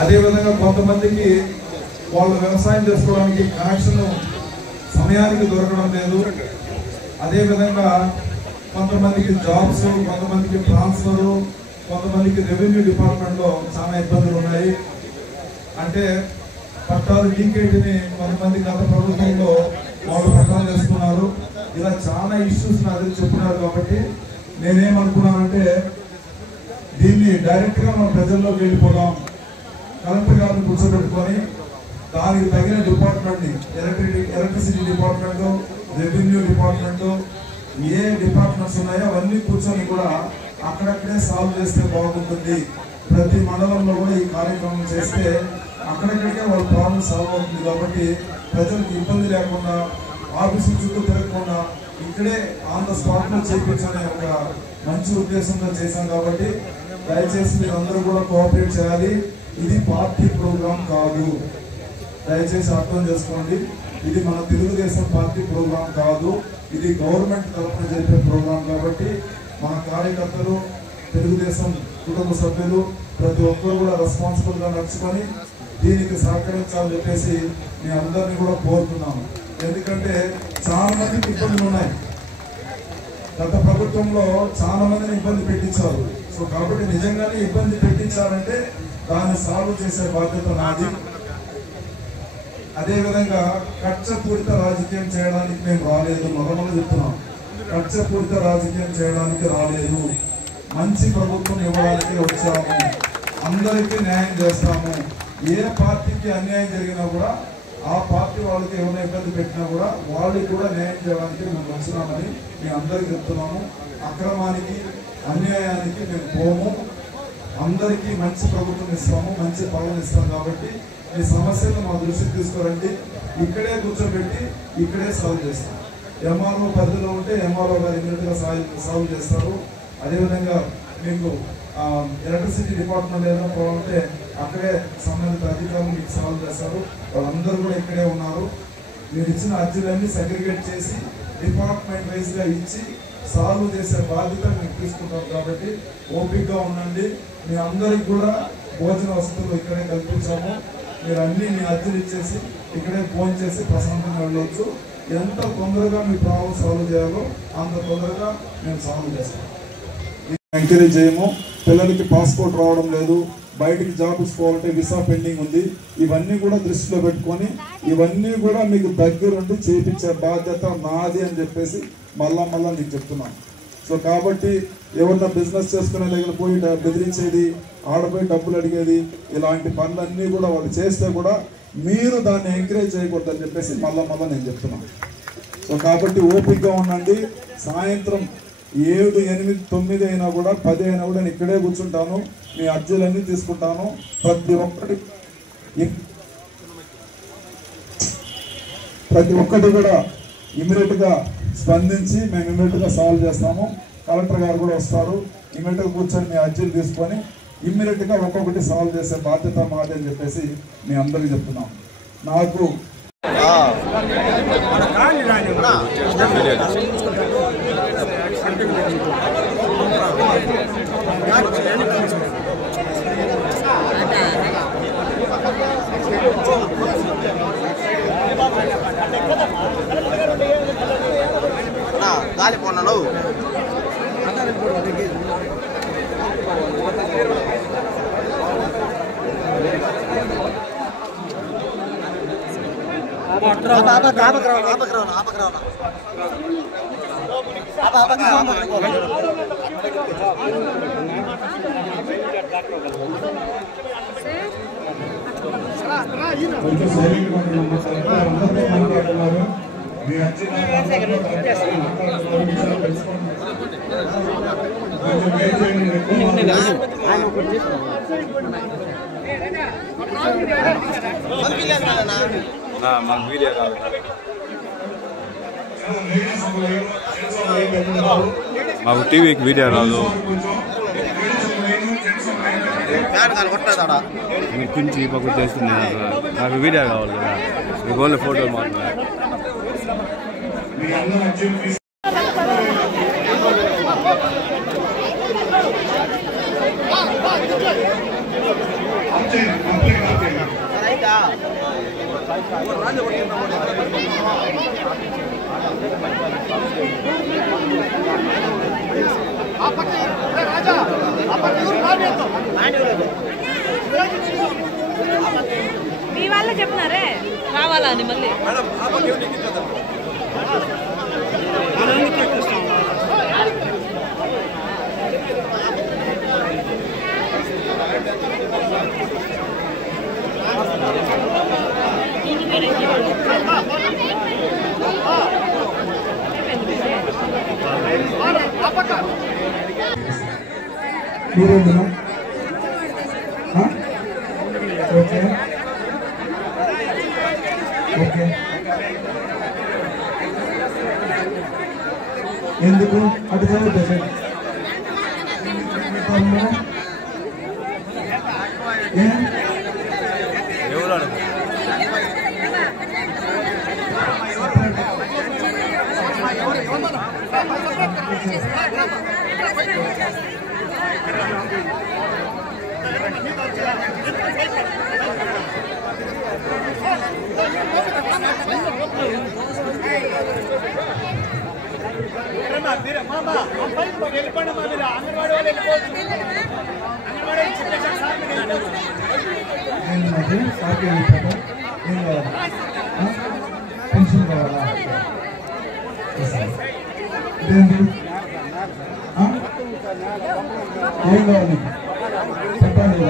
అదేవిధంగా కొంతమందికి వాళ్ళు వ్యవసాయం చేసుకోవడానికి కనెక్షన్ సమయానికి దొరకడం లేదు. అదేవిధంగా కొంతమందికి జాబ్స్, కొంతమందికి ట్రాన్స్ఫరు, కొంతమందికి రెవెన్యూ డిపార్ట్మెంట్లో చాలా ఇబ్బందులు ఉన్నాయి. అంటే పట్టాలు లీకేజీని కొంతమంది గత ప్రభుత్వంలో వాళ్ళు పట్టాలు చేసుకున్నారు. ఇలా చాలా ఇష్యూస్ నాకు చెప్తున్నారు. కాబట్టి నేనేమనుకున్నానంటే దీన్ని డైరెక్ట్గా మనం ప్రజల్లోకి వెళ్ళిపోదాం, కలెక్టర్ గారిని కూర్చోబెట్టుకొని దానికి తగిన డిపార్ట్మెంట్ని ఎలక్ట్రిసిటీ డిపార్ట్మెంట్, రెవెన్యూ డిపార్ట్మెంట్, ఏ డిపార్ట్మెంట్స్ ఉన్నాయో అవన్నీ కూర్చొని కూడా అక్కడక్కడే సాల్వ్ చేస్తే బాగుంటుంది. ప్రతి మండలంలో కూడా ఈ కార్యక్రమం చేస్తే అక్కడక్కడికే వాళ్ళ ప్రాబ్లం సాల్వ్ అవుతుంది. కాబట్టి ప్రజలకు ఇబ్బంది లేకుండా, ఆఫీసు చుట్టూ తిరగకుండా ఇక్కడే ఆన్ ద స్పాట్లో చేయించనే ఒక మంచి ఉద్దేశంతో చేశాం. కాబట్టి దయచేసి మీరు అందరూ కూడా కోఆపరేట్ చేయాలి. ఇది పార్టీ ప్రోగ్రాం కాదు, దయచేసి అర్థం చేసుకోండి. ఇది మన తెలుగుదేశం పార్టీ ప్రోగ్రాం కాదు, ఇది గవర్నమెంట్ తరఫున జరిపే ప్రోగ్రాం. కాబట్టి మన కార్యకర్తలు, తెలుగుదేశం కుటుంబ సభ్యులు ప్రతి ఒక్కరు కూడా రెస్పాన్సిబుల్గా నడుచుకొని దీనికి సహకరించాలని చెప్పేసి మీ అందరినీ కూడా కోరుతున్నాము. ఎందుకంటే చాలా మందికి ఇబ్బందులు ఉన్నాయి. గత ప్రభుత్వంలో చాలా మందిని ఇబ్బంది పెట్టించారు. సో కాబట్టి నిజంగానే ఇబ్బంది పెట్టించారంటే దాన్ని సాల్వ్ చేసే బాధ్యత నాది. అదేవిధంగా కక్షపూరిత రాజకీయం చేయడానికి మేము రాలేదు. మొదలు చెప్తున్నాం, కక్షపూరిత రాజకీయం చేయడానికి రాలేదు. మంచి ప్రభుత్వం ఇవ్వడానికి వచ్చాము. అందరికీ న్యాయం చేస్తాము. ఏ పార్టీకి అన్యాయం జరిగినా కూడా, ఆ పార్టీ వాళ్ళకి ఏమైనా ఇబ్బంది పెట్టినా కూడా వాళ్ళకి కూడా న్యాయం చేయడానికి మేము వచ్చినామని మేము అందరికీ చెప్తున్నాము. అక్రమానికి, అన్యాయానికి మేము పోము. అందరికీ మంచి ప్రభుత్వం ఇస్తాము, మంచి పాలన ఇస్తాం. కాబట్టి ఈ సమస్యను మా దృష్టికి తీసుకురండి. ఇక్కడే కూర్చోబెట్టి ఇక్కడే సాల్వ్ చేస్తాం. ఎంఆర్ఓ పరిధిలో ఉంటే ఎంఆర్ఓ గారు ఇమీడియట్గా సాల్వ్ చేస్తారు. అదేవిధంగా మీకు ఎలక్ట్రిసిటీ డిపార్ట్మెంట్ ఏదైనా పోవాలంటే అక్కడే సంబంధిత అధికారులు మీకు సాల్వ్ చేస్తారు. వాళ్ళందరూ కూడా ఇక్కడే ఉన్నారు. మీరు ఇచ్చిన అర్జీలన్నీ సెగ్రిగేట్ చేసి డిపార్ట్మెంట్ వైజ్గా ఇచ్చి సాల్వ్ చేసే బాధ్యత మీకు తీసుకుంటాం. కాబట్టి ఓపికగా ఉండండి. మీ అందరికి కూడా భోజన వసతులు ఇక్కడే కల్పించాము. మీరు అన్నీ మీ అర్జీలు ఇచ్చేసి ఇక్కడే ఫోన్ చేసి ప్రశాంతంగా వెళ్ళవచ్చు. ఎంత తొందరగా మీ ప్రాబ్లం సాల్వ్ చేయాలో అంత తొందరగా మేము సాల్వ్ చేస్తాం. ఎంకరేజ్ చేయము. పిల్లలకి పాస్పోర్ట్ రావడం లేదు, బయటికి జాబ్స్ పోవాలంటే వీసా పెండింగ్ ఉంది. ఇవన్నీ కూడా దృష్టిలో పెట్టుకొని ఇవన్నీ కూడా మీకు దగ్గరుండి చేయించే బాధ్యత నాది అని చెప్పేసి మళ్ళా నీకు చెప్తున్నాను. సో కాబట్టి ఎవరన్నా బిజినెస్ చేసుకునే దగ్గర పోయి బెదిరించేది, ఆడపోయి డబ్బులు అడిగేది, ఇలాంటి పనులన్నీ కూడా వాళ్ళు చేస్తే కూడా మీరు దాన్ని ఎంకరేజ్ చేయకూడదు అని చెప్పేసి మళ్ళా నేను చెప్తున్నాను. సో కాబట్టి ఓపికగా ఉండండి. సాయంత్రం 7, 8, 9 అయినా కూడా 10 అయినా కూడా నేను ఇక్కడే కూర్చుంటాను. మీ అర్జీలన్నీ తీసుకుంటాను. ప్రతి ఒక్కటి కూడా ఇమీడియట్గా స్పందించి మేము ఇమీడియట్గా సాల్వ్ చేస్తాము. కలెక్టర్ గారు కూడా వస్తారు. ఇమీడియట్గా కూర్చొని మీ అర్జీలు తీసుకొని ఇమ్మీడియట్గా ఒక్కొక్కటి సాల్వ్ చేసే బాధ్యత మాది అని చెప్పేసి మీ అందరికీ చెప్తున్నాం. నాకు గాలి పోన్నాను మాకు వీడియో కాదు, మాకు టీవీకి వీడియో రాదు. కొంచెం ఈ పక్క చేస్తుంది. నాకు వీడియో కావాలి కదా, మీకు ఓన్లీ ఫోటోలు మాత్రమే. I'm మీ వాళ్ళే చెప్పినారే రావాలా అని మళ్ళీ ఓకే ఓకే ఎందుకు అటు చదువు పెన్షన్ కావాలా ఏం కావాలి చెప్పండి.